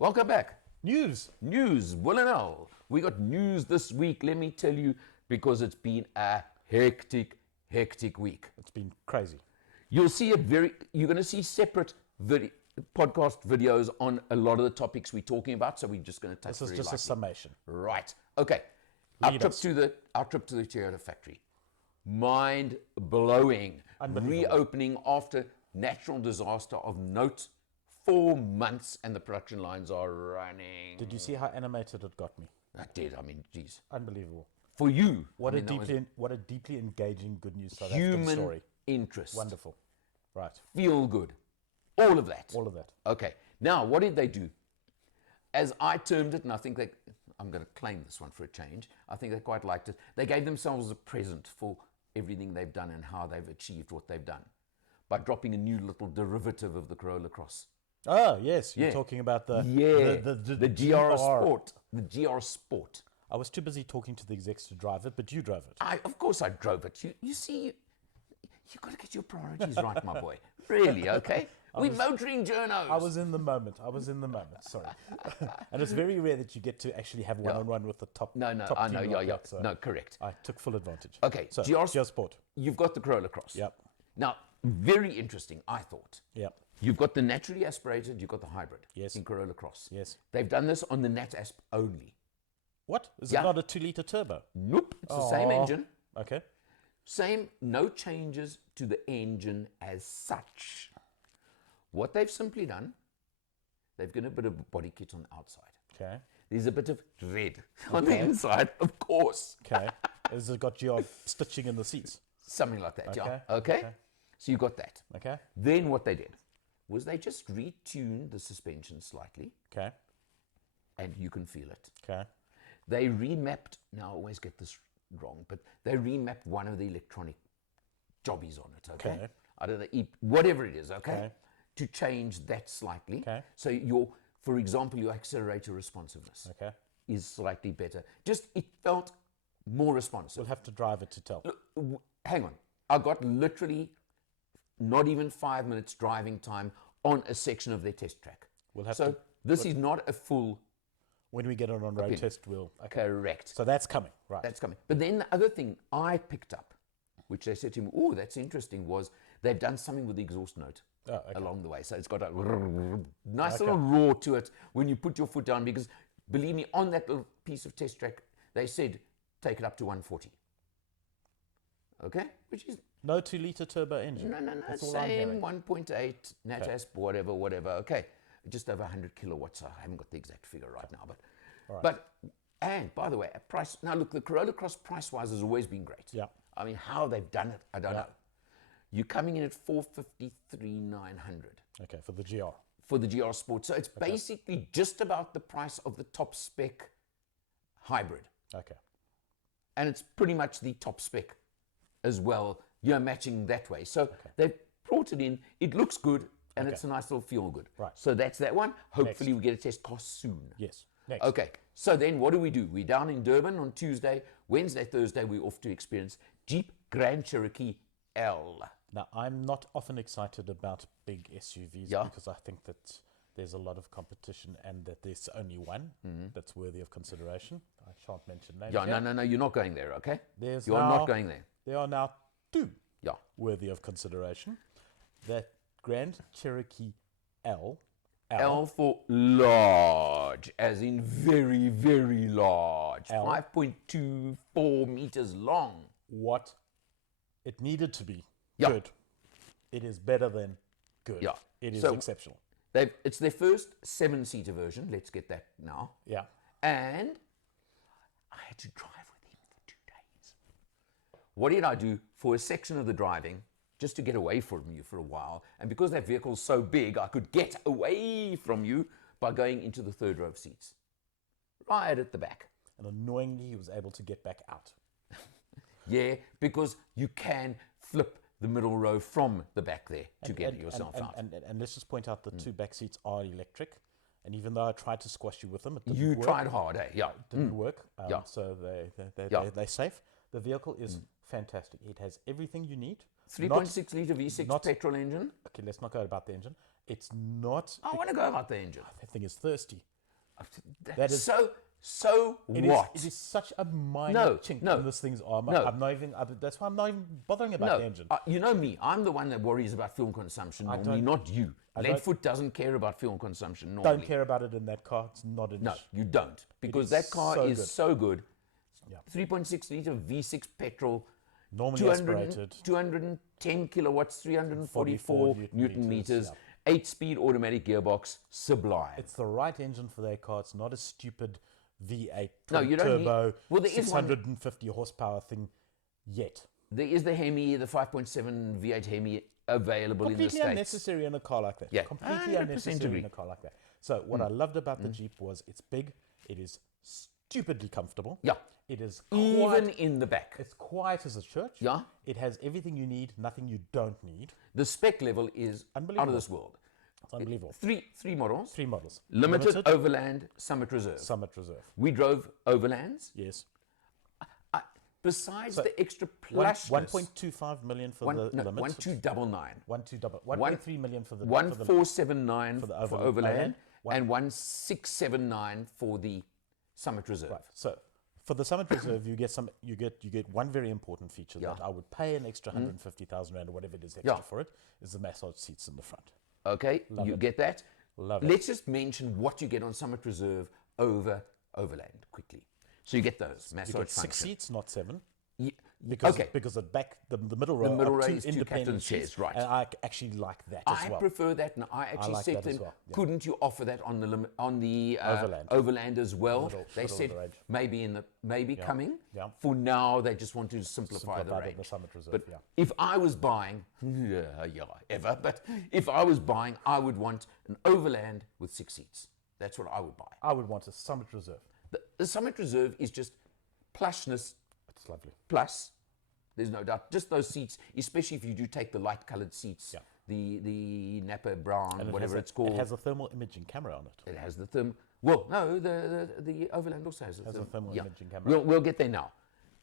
Welcome back. News. Will and L. We got news this week, let me tell you, because it's been a hectic week. It's been crazy. You'll see you're going to see separate podcast videos on a lot of the topics we're talking about, so we're just going to touch This is just a summation. Right. Okay. Our trip to the Toyota factory. Mind-blowing. Reopening after natural disaster of note. 4 months and the production lines are running. Did you see how animated it got me? I did. I mean, geez. Unbelievable. For you. What a deeply engaging Good News South African human story. Interest. Wonderful. Right. Feel good. All of that. All of that. Okay. Now, what did they do? As I termed it, and I think I'm going to claim this one for a change. I think they quite liked it. They gave themselves a present for everything they've done and how they've achieved what they've done by dropping a new little derivative of the Corolla Cross. Oh, yes. You're talking about the GR Sport. The GR Sport. I was too busy talking to the execs to drive it, but you drove it. Of course I drove it. You see, you got to get your priorities right, my boy. Really, okay? We're motoring journos. I was in the moment. Sorry. And it's very rare that you get to actually have one-on-one with the top No, top I know, team yeah. that, so No, correct. I took full advantage. Okay, so GR Sport. You've got the Corolla Cross. Yep. Now, very interesting, I thought. Yep. You've got the naturally aspirated, you've got the hybrid. Yes. In Corolla Cross. Yes. They've done this on the Nat Asp only. What? Is it not a 2-liter turbo? Nope. It's the same engine. Okay. Same, no changes to the engine as such. What they've simply done, they've got a bit of body kit on the outside. Okay. There's a bit of red on the inside, of course. Okay. Has it got your stitching in the seats? Something like that, Okay. yeah. Okay? So you got that. Okay. Then what they did was they just retuned the suspension slightly. Okay. And you can feel it. Okay. They remapped, now I always get this wrong, but they remapped one of the electronic jobbies on it, okay? I don't know, whatever it is, okay? To change that slightly. Okay. So for example, your accelerator responsiveness is slightly better. Just, it felt more responsive. We'll have to drive it to tell. Look, hang on. I got literally not even 5 minutes driving time on a section of their test track. This is not a full... When we get it on road test, we'll... Okay. Correct. So that's coming, right. That's coming. But then the other thing I picked up, which they said to me, oh, that's interesting, was they've done something with the exhaust note along the way. So it's got a nice little roar to it when you put your foot down, because believe me, on that little piece of test track, they said, take it up to 140. Okay? Which is... No 2-liter turbo engine. No. Same 1.8, Nat Asp, whatever. Okay. Just over 100 kilowatts. I haven't got the exact figure right now. And by the way, price. Now look, the Corolla Cross price-wise has always been great. Yeah. I mean, how they've done it, I don't know. You're coming in at 453,900. Okay, for the GR. For the GR Sport. So it's basically just about the price of the top spec hybrid. Okay. And it's pretty much the top spec as well. You're matching that way. So they've brought it in. It looks good. And it's a nice little feel good. Right. So that's that one. Hopefully we get a test cost soon. Yes. Next. Okay. So then what do? We're down in Durban on Tuesday. Wednesday, Thursday, we're off to experience Jeep Grand Cherokee L. Now, I'm not often excited about big SUVs because I think that there's a lot of competition and that there's only one that's worthy of consideration. I shan't mention names. No, you're not going there, okay? You're not going there. There are now two worthy of consideration. That Grand Cherokee L. L for large, as in very, very large. 5.24 meters long. What it needed to be. Good. It is better than good. Yeah. It is exceptional. It's their first 7-seater version. Let's get that now. Yeah. And I had to drive with him for 2 days. What did I do for a section of the driving? Just to get away from you for a while. And because that vehicle's so big, I could get away from you by going into the third row of seats. Right at the back. And annoyingly, he was able to get back out. Yeah, because you can flip the middle row from the back there to get yourself out. And let's just point out the 2 back seats are electric. And even though I tried to squash you with them, it didn't work. You tried hard, eh? Yeah. It didn't work. So they're safe. The vehicle is fantastic. It has everything you need. 3.6 litre V6 petrol engine. okay, let's not go about the engine. It's not. I want to go about the engine. That thing is thirsty. That is so It what? is such a minor chink in this thing's armor. No. I'm not even. That's why I'm not even bothering about the engine. You know me. I'm the one that worries about fuel consumption normally, not you. Leadfoot doesn't care about fuel consumption normally. Don't care about it in that car. It's not an No, issue. you don't. Because that car is so good. Yeah. 3.6 litre V6 petrol. Normally aspirated. 210 kilowatts, 344 Newton meters. 8-speed automatic gearbox. Sublime. It's the right engine for that car. It's not a stupid V8 you don't turbo, there is 650 horsepower thing yet. There is the Hemi, the 5.7 V8 Hemi available in the States. Completely unnecessary in a car like that. Yeah, Completely unnecessary in a car like that. So what I loved about the Jeep was it's big, it is stupidly comfortable. Yeah. It is Even in the back. It's quiet as a church. Yeah. It has everything you need, nothing you don't need. The spec level is out of this world. It's unbelievable. Three models. 3 models. Limited, Overland, Summit Reserve. Summit Reserve. We drove Overlands. Yes. Besides the extra plushness. 1.25 million for the Limited. 1,299. 1.3 million for the 1,479 for Overland, One- and 1,679 for the Summit Reserve. Right. So for the Summit Reserve, you get one very important feature that I would pay an extra 150,000 rand or whatever it is extra for it, is the massage seats in the front. Okay, you get that? Love it. Let's just mention what you get on Summit Reserve over Overland quickly. So you get those massage You get function. 6 seats, not 7. Okay. Because the middle row, middle are row two is two independent captain's chairs, seats, right. And I actually like that as I well. prefer that. And I actually like said that to as them, well, yeah. couldn't you offer that on the Overland as well? They middle said of the range. maybe coming. Yeah. For now, they just want to simplify the range. The Summit Reserve, But yeah. if I was buying, but if I was buying, I would want an Overland with 6 seats. That's what I would buy. I would want a Summit Reserve. The Summit Reserve is just plushness It's lovely. plus. There's no doubt. Just those seats, especially if you do take the light-coloured seats, the Napa Brown, And whatever it's called. It has a thermal imaging camera on it. It has the thermal. Well, no, the Overland also has a thermal imaging camera. We'll get there now.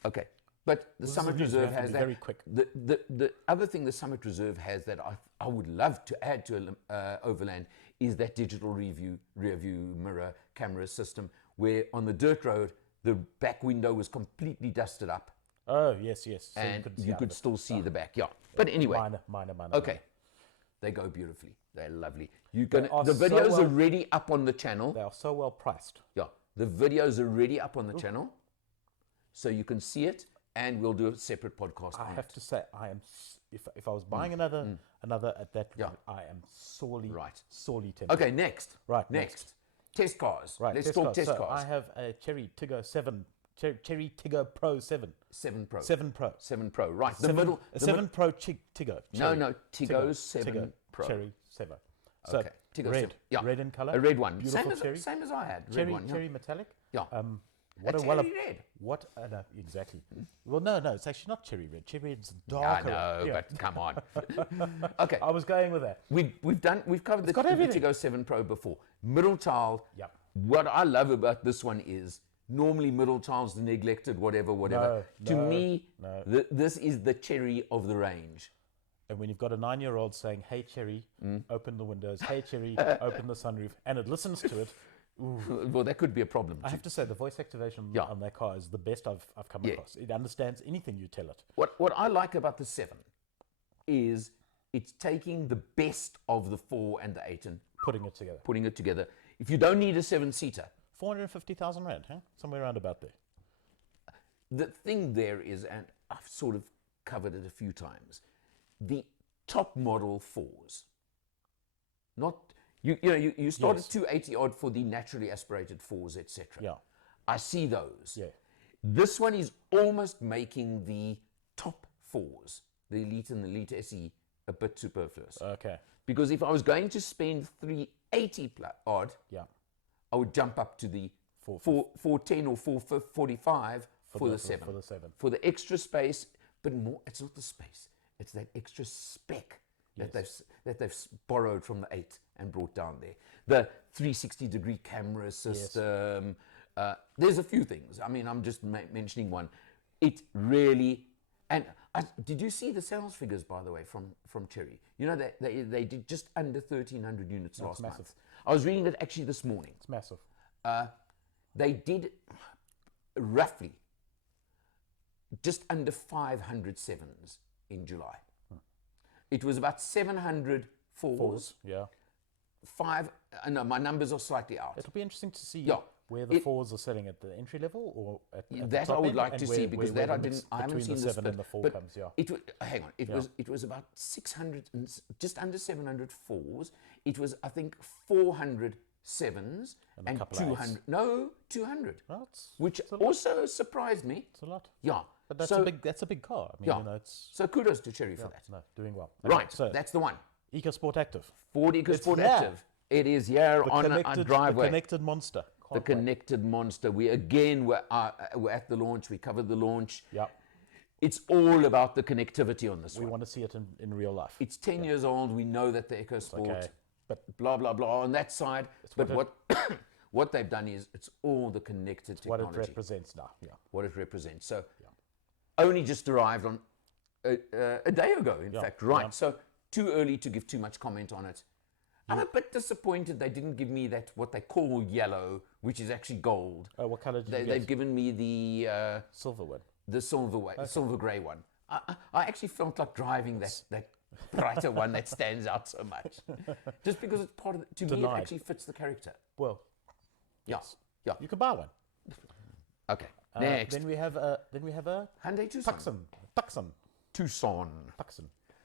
Okay, but the Summit Reserve has that. Very quick. The other thing the Summit Reserve has that I would love to add to Overland is that digital rear view mirror camera system, where on the dirt road the back window was completely dusted up. Oh, yes. So And you could still see the back, But anyway. Minor. Okay. They go beautifully. They're lovely. The are video's so already up on the channel. They are so well priced. Yeah. The video's already up on the channel. So you can see it, and we'll do a separate podcast on I it. have to say, if I was buying another at that point, I am sorely tempted. Okay, next. Right, Next. Test cars. Right, Let's talk test so cars. I have a Cherry Tiggo 7, Cherry Tiggo Pro 7. 7 Pro. 7 Pro. 7 Pro. Right. A 7 Pro Tiggo. No, Tiggo 7 Pro. Cherry 7. So Okay, Tiggo red. 7. Yeah. Red in color. A red one. Beautiful cherry. Same as I had. Cherry, Red one. cherry metallic. Yeah. What A a cherry red. What exactly? Well, no, it's actually not cherry red. Cherry red's I darker. know, but come on. Okay. I was going with that. We've covered the everything. Tiggo 7 Pro before. Middle child. Yep. What I love about this one is normally middle child's the neglected, whatever. To me, this is the cherry of the range. And when you've got a 9-year-old saying, "Hey Cherry, open the windows. Hey Cherry, open the sunroof," and it listens to it. Well, that could be a problem. I have to say, the voice activation on that car is the best I've come across. It understands anything you tell it. What I like about the 7 is it's taking the best of the 4 and the 8 and Putting it together. If you don't need a 7-seater, 450,000 rand, huh? Somewhere around about there. the thing there is, and I've sort of covered it a few times, the top model 4s. Not you start at 280 odd for the naturally aspirated 4s, etc. Yeah. I see those. Yeah. This one is almost making the top 4s, the Elite and the Elite SE, a bit superfluous. Okay. Because if I was going to spend 380 odd, I would jump up to the 410 or 445 for the 7. For the 7. For the extra space, but more, it's not the space. It's that extra spec that they've borrowed from the 8 and brought down there. The 360-degree camera system. There's a few things. I mean, I'm just mentioning one. It really And did you see the sales figures, by the way, from Cherokee? You know, they did just under 1,300 units last month. I was reading it actually this morning. It's massive. They did roughly just under 500 sevens in July. It was about 700 fours. Yeah. No, my numbers are slightly out. It'll be interesting to see where the fours are selling at the entry level or at that the top I would end, like to see, because where I haven't seen the this 7 and the 4 but comes. Yeah. Hang on. It was about 600 and just under 700 fours. It was, I think, 400 sevens and 200. No, 200. Well, which also surprised me. It's a lot. Yeah. But that's a big car. I mean, you know, it's so kudos to Cherokee for that. No, doing well. Right, so that's the one. EcoSport Active. Ford EcoSport Active. It is here on a driveway. The connected monster. Connected monster. We again were at the launch. We covered the launch. Yeah. It's all about the connectivity on this one. We want to see it in real life. It's 10 years old. We know that the EcoSport, but blah, blah, blah on that side. But what they've done is it's all the connected technology. What it represents now. Yeah. What it represents. So only just arrived on a day ago, in fact. Right. So too early to give too much comment on it. I'm a bit disappointed they didn't give me that, what they call yellow, which is actually gold. Oh, what color did you get? They've given me the silver one. The silver grey one. I actually felt like driving that brighter one that stands out so much, just because it's part of it. To me, it actually fits the character. Well, yes, you can buy one. Okay. Next, then we have a Hyundai Tucson.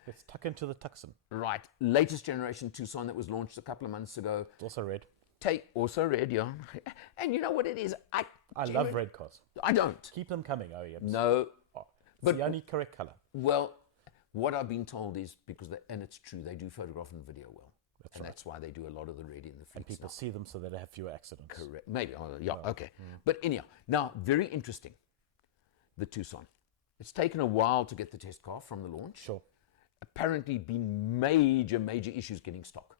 Let's tuck into the Tucson. Right, latest generation Tucson that was launched a couple of months ago. Also red. Also red, yeah. And you know what it is? I love red cars. I don't. Keep them coming, OEMs. No. But the only correct color. Well, what I've been told is, and it's true, they do photograph and video well. That's why they do a lot of the red in the fleets. And people see them so that they have fewer accidents. Correct. Maybe. Okay. But anyhow, now, very interesting, the Tucson. It's taken a while to get the test car from the launch. Sure. Apparently been major issues getting stock.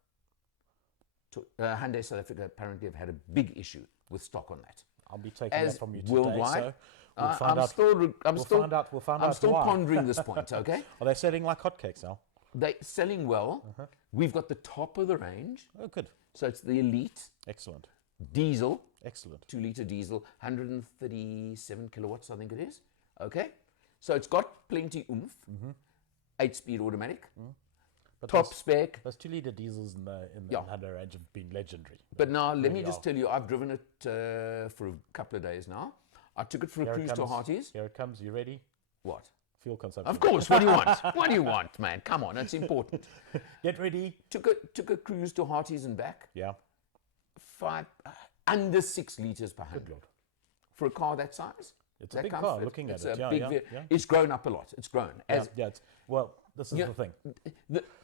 Hyundai South Africa apparently have had a big issue with stock on that. I'll be taking that from you today. Worldwide, so I'm still pondering this point, okay? Are they selling like hotcakes now? They're selling well. We've got the top of the range. Oh, good. So it's the Elite. Excellent. Diesel. Excellent. 2-litre diesel, 137 kilowatts, I think it is. Okay? So it's got plenty oomph. 8-speed automatic. But top spec. Those 2-litre diesels in the Hyundai range have been legendary. But now, let me just tell you, I've driven it for a couple of days now. I took it for a cruise to Hearties. Here it comes. You ready? What? Fuel consumption. Of course. What do you want? What do you want, man? Come on, it's important. Get ready. Took a cruise to Hearties and back. Yeah. Under 6 litres per 100. Good Lord. For a car that size. It's a big car, looking at it. It's grown up a lot. It's grown. Well, this is the thing.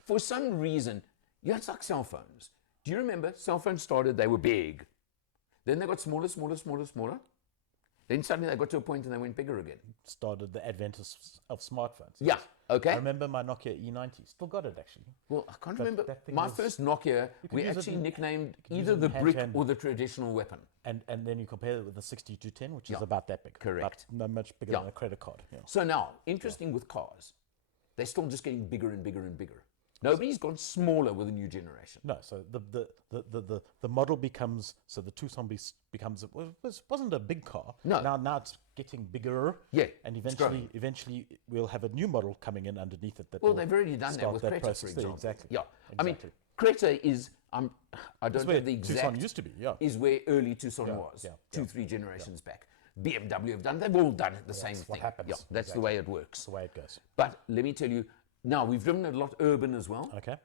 For some reason, it's like cell phones. Do you remember cell phones started, they were big. Then they got smaller. Then suddenly they got to a point and they went bigger again. Started the advent of smartphones. Yeah, okay. I remember my Nokia E90. Still got it, actually. Well, I can't remember. My first Nokia, we actually nicknamed either the brick or the traditional weapon. And then you compare it with the 6210, which is about that big. Correct. Not much bigger than a credit card. Yeah. So now, interesting with cars, they're still just getting bigger and bigger and bigger. Nobody's gone smaller with a new generation. No, so the model becomes, so the Tucson becomes, wasn't a big car. No. Now it's getting bigger. Yeah. And eventually we'll have a new model coming in underneath it. Well, they've already done that with Creta, for example. Exactly. Yeah. Exactly. I mean, Creta is, I don't know the exact. Tucson used to be, is where early Tucson was. 2-3 generations back. BMW have done, they've all done it the same thing. What happens. Yeah, that's the way it works. That's the way it goes. But let me tell you, now we've driven a lot urban as well. Okay.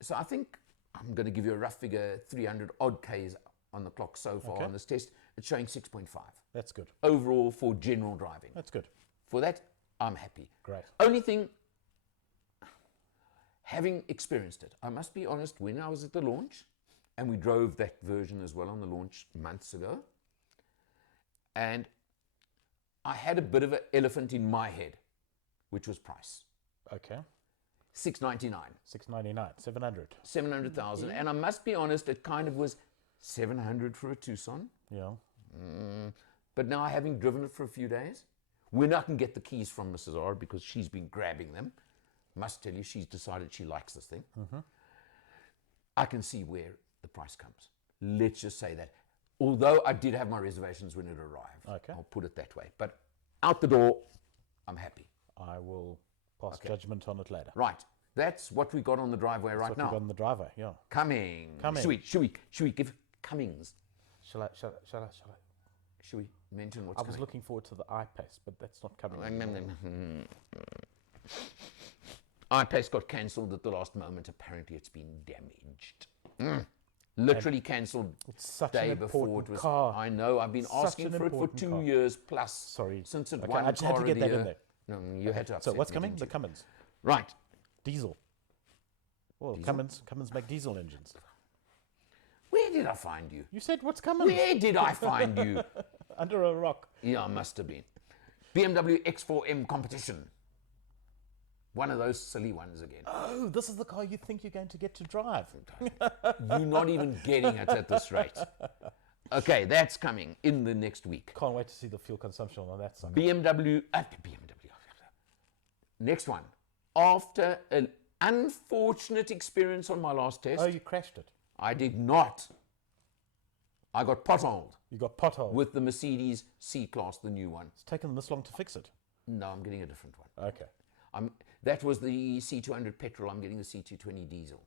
So I think I'm going to give you a rough figure, 300 odd Ks on the clock so far on this test. It's showing 6.5. That's good. Overall for general driving. That's good. For that, I'm happy. Great. Only thing, having experienced it, I must be honest, when I was at the launch, and we drove that version as well on the launch months ago, and I had a bit of an elephant in my head, which was price. Okay. $699. $699. 700. 700,000. And I must be honest, it kind of was 700 for a Tucson. Yeah. But now having driven it for a few days, When I can get the keys from Mrs. R, because she's been grabbing them, must tell you, she's decided she likes this thing. I can see where the price comes. Let's just say that. Although I did have my reservations when it arrived. I'll put it that way. But out the door, I'm happy. I will pass judgment on it later. Right. That's what we got on the driveway right now. That's what we got on the driveway, yeah. Coming. Should we give Cummings? Shall I? Should we mention what's coming? I was coming? looking forward to the I-Pace, but that's not coming. I-Pace got cancelled at the last moment. Apparently it's been damaged. Literally cancelled day before it was. Car. I know. I've been asking for it for 2 years plus. Sorry. Since it I won just had to get that in there. No, you had to. So what's coming? The Cummins. Right. Diesel. Well, Diesel? Cummins make diesel engines. Where did I find you? You said what's coming? Where did I find you? Under a rock. Yeah, must have been. Bmw X4m Competition. One of those silly ones again. Oh, this is the car you think you're going to get to drive. You're not even getting it at this rate. Okay, that's coming in the next week. Can't wait to see the fuel consumption on that side. BMW. Next one. After an unfortunate experience on my last test. Oh, you crashed it. I did not. I got potholed. You got potholed? With the Mercedes C-Class, the new one. It's taken them this long to fix it. No, I'm getting a different one. Okay. That was the C200 petrol. I'm getting the C220 diesel.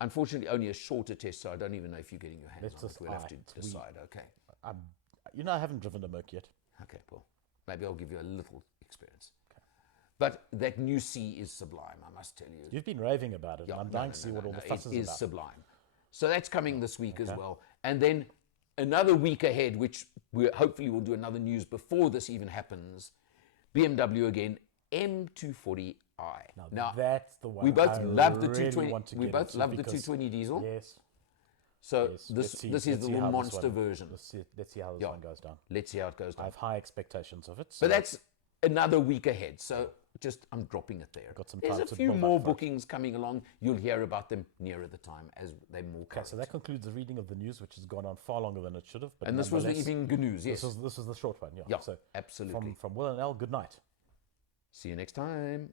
Unfortunately, only a shorter test, so I don't even know if you're getting your hands on it. We'll have to decide. Okay. I haven't driven a Merc yet. Okay, well, maybe I'll give you a little experience. Okay. But that new C is sublime, I must tell you. You've been raving about it. Yeah, and I'm dying to see what all the fuss is about. It is sublime. So that's coming this week as well. And then another week ahead, which we hopefully will do another news before this even happens. BMW again, M240i. Now that's the one. We both love the 220. We both love the 220 diesel. Yes. So this is the little monster version. Let's see how this one goes down. Let's see how it goes down. I have high expectations of it. So but that's another week ahead. So I'm dropping it there. There's a few more bookings coming along. You'll hear about them nearer the time as they're more current. Okay, so that concludes the reading of the news, which has gone on far longer than it should have. But and this was the evening news, yes. This was the short one, yeah. Yeah, so absolutely. From Will and Al, good night. See you next time.